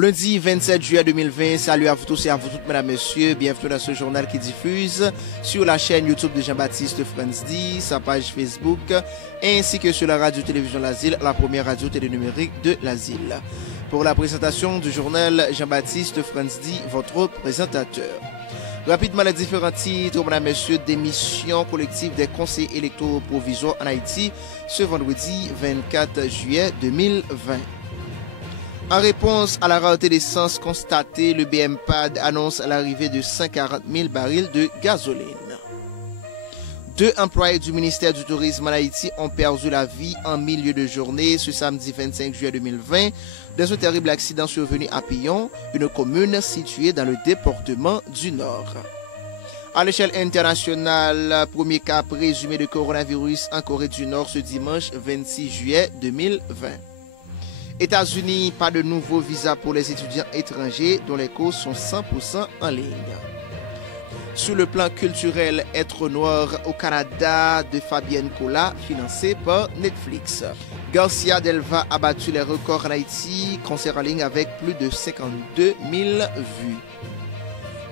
Lundi 27 juillet 2020, salut à vous tous et à vous toutes, mesdames, messieurs. Bienvenue dans ce journal qui diffuse sur la chaîne YouTube de Jean-Baptiste Franz-D, sa page Facebook, ainsi que sur la radio-télévision L'Asile, la première radio télénumérique de l'Asile. Pour la présentation du journal Jean-Baptiste Franz-D, votre présentateur. Rapidement, les différents titres, mesdames, messieurs, démission collective des conseillers électoraux provisoires en Haïti ce vendredi 24 juillet 2020. En réponse à la rareté d'essence constatée, le BMPAD annonce l'arrivée de 140 000 barils de gasoline. 2 employés du ministère du Tourisme en Haïti ont perdu la vie en milieu de journée ce samedi 25 juillet 2020 dans un terrible accident survenu à Pillon, une commune située dans le département du Nord. À l'échelle internationale, premier cas présumé de coronavirus en Corée du Nord ce dimanche 26 juillet 2020. États-Unis, pas de nouveaux visas pour les étudiants étrangers dont les cours sont 100% en ligne. Sur le plan culturel, Être noir au Canada de Fabienne Cola, financé par Netflix. Garcia Delva a battu les records en Haïti, concert en ligne avec plus de 52 000 vues.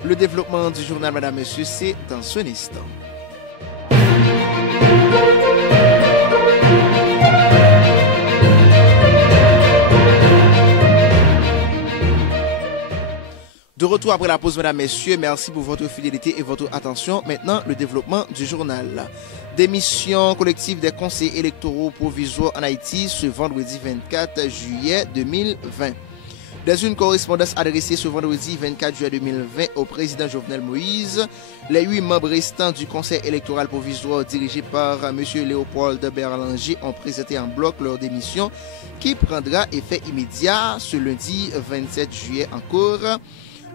Le développement du journal, mesdames, messieurs, c'est dans ce instant. De retour après la pause, mesdames, messieurs, merci pour votre fidélité et votre attention. Maintenant, le développement du journal. Démission collective des conseillers électoraux provisoires en Haïti ce vendredi 24 juillet 2020. Dans une correspondance adressée ce vendredi 24 juillet 2020 au président Jovenel Moïse, les 8 membres restants du conseil électoral provisoire dirigé par M. Léopold Berlanger ont présenté en bloc leur démission qui prendra effet immédiat ce lundi 27 juillet en cours.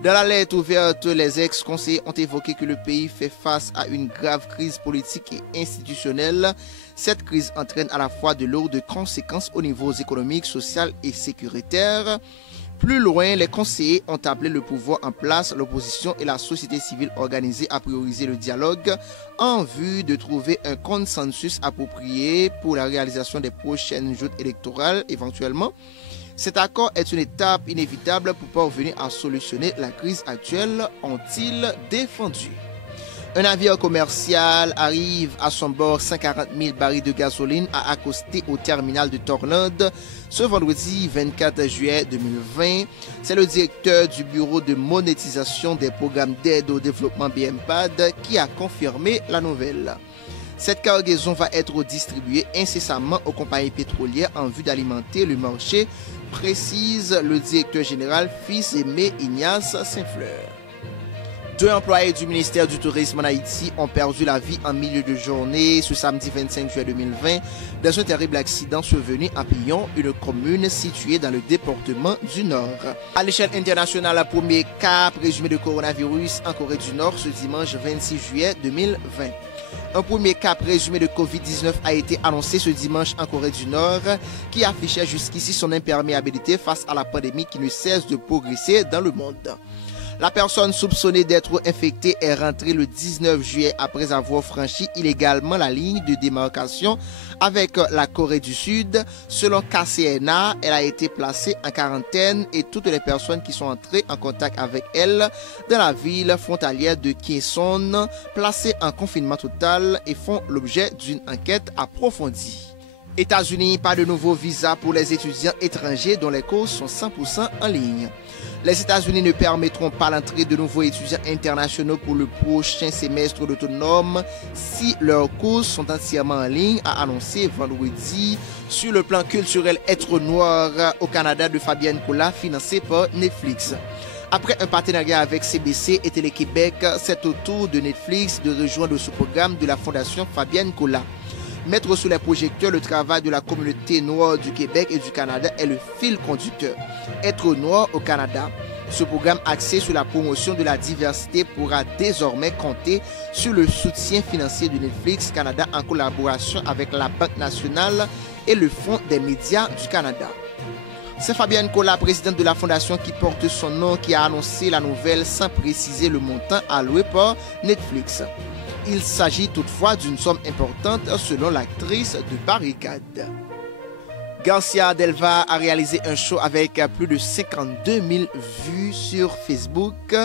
Dans la lettre ouverte, les ex-conseillers ont évoqué que le pays fait face à une grave crise politique et institutionnelle. Cette crise entraîne à la fois de lourdes conséquences au niveau économique, social et sécuritaire. Plus loin, les conseillers ont appelé le pouvoir en place, l'opposition et la société civile organisée à prioriser le dialogue en vue de trouver un consensus approprié pour la réalisation des prochaines joutes électorales éventuellement. Cet accord est une étape inévitable pour parvenir à solutionner la crise actuelle, ont-ils défendu. Un navire commercial arrive à son bord 140 000 barils de gasoline à accoster au terminal de Torlande ce vendredi 24 juillet 2020. C'est le directeur du bureau de monétisation des programmes d'aide au développement BMPAD qui a confirmé la nouvelle. Cette cargaison va être distribuée incessamment aux compagnies pétrolières en vue d'alimenter le marché, précise le directeur général Fils-Aimé Ignace Saint-Fleur. 2 employés du ministère du Tourisme en Haïti ont perdu la vie en milieu de journée ce samedi 25 juillet 2020 dans un terrible accident survenu à Pillon, une commune située dans le département du Nord. À l'échelle internationale, le premier cas présumé de coronavirus en Corée du Nord ce dimanche 26 juillet 2020. Un premier cas présumé de Covid-19 a été annoncé ce dimanche en Corée du Nord, qui affichait jusqu'ici son imperméabilité face à la pandémie qui ne cesse de progresser dans le monde. La personne soupçonnée d'être infectée est rentrée le 19 juillet après avoir franchi illégalement la ligne de démarcation avec la Corée du Sud. Selon KCNA, elle a été placée en quarantaine et toutes les personnes qui sont entrées en contact avec elle dans la ville frontalière de Kaesong placées en confinement total et font l'objet d'une enquête approfondie. États-Unis, pas de nouveaux visas pour les étudiants étrangers dont les cours sont 100% en ligne. Les États-Unis ne permettront pas l'entrée de nouveaux étudiants internationaux pour le prochain semestre d'autonome si leurs cours sont entièrement en ligne, a annoncé vendredi sur le plan culturel Être noir au Canada de Fabienne Cola, financé par Netflix. Après un partenariat avec CBC et Télé-Québec, c'est au tour de Netflix de rejoindre ce programme de la Fondation Fabienne Cola. Mettre sous les projecteurs le travail de la communauté noire du Québec et du Canada est le fil conducteur. Être noir au Canada. Ce programme axé sur la promotion de la diversité pourra désormais compter sur le soutien financier de Netflix Canada en collaboration avec la Banque nationale et le Fonds des médias du Canada. C'est Fabienne Cola, présidente de la fondation qui porte son nom, qui a annoncé la nouvelle sans préciser le montant alloué par Netflix. Il s'agit toutefois d'une somme importante selon l'actrice de Barricade. Garcia Delva a réalisé un show avec plus de 52 000 vues sur Facebook.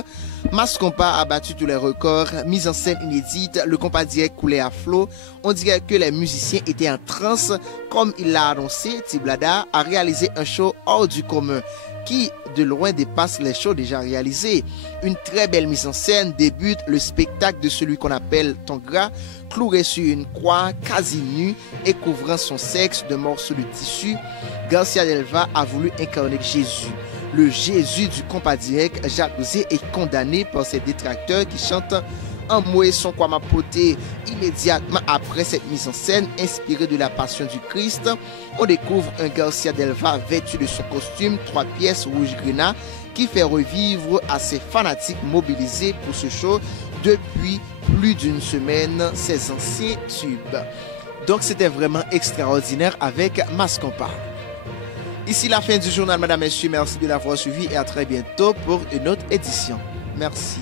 Mascompa a battu tous les records. Mise en scène inédite, le compas direct coulait à flot. On dirait que les musiciens étaient en transe. Comme il l'a annoncé, Tiblada a réalisé un show hors du commun qui de loin dépasse les shows déjà réalisés. Une très belle mise en scène débute le spectacle de celui qu'on appelle Tongra, cloué sur une croix, quasi nu et couvrant son sexe de morceaux de tissu. Garcia Delva a voulu incarner Jésus. Le Jésus du compas direct, jalousé et condamné par ses détracteurs qui chantent en moué son Kwamapoté. Immédiatement après cette mise en scène, inspirée de la passion du Christ, on découvre un Garcia Delva vêtu de son costume 3 pièces rouge grenat qui fait revivre à ses fanatiques mobilisés pour ce show depuis plus d'une semaine ses anciens tubes. Donc c'était vraiment extraordinaire avec Mascompa. Ici la fin du journal, mesdames, messieurs. Merci de l'avoir suivi et à très bientôt pour une autre édition. Merci.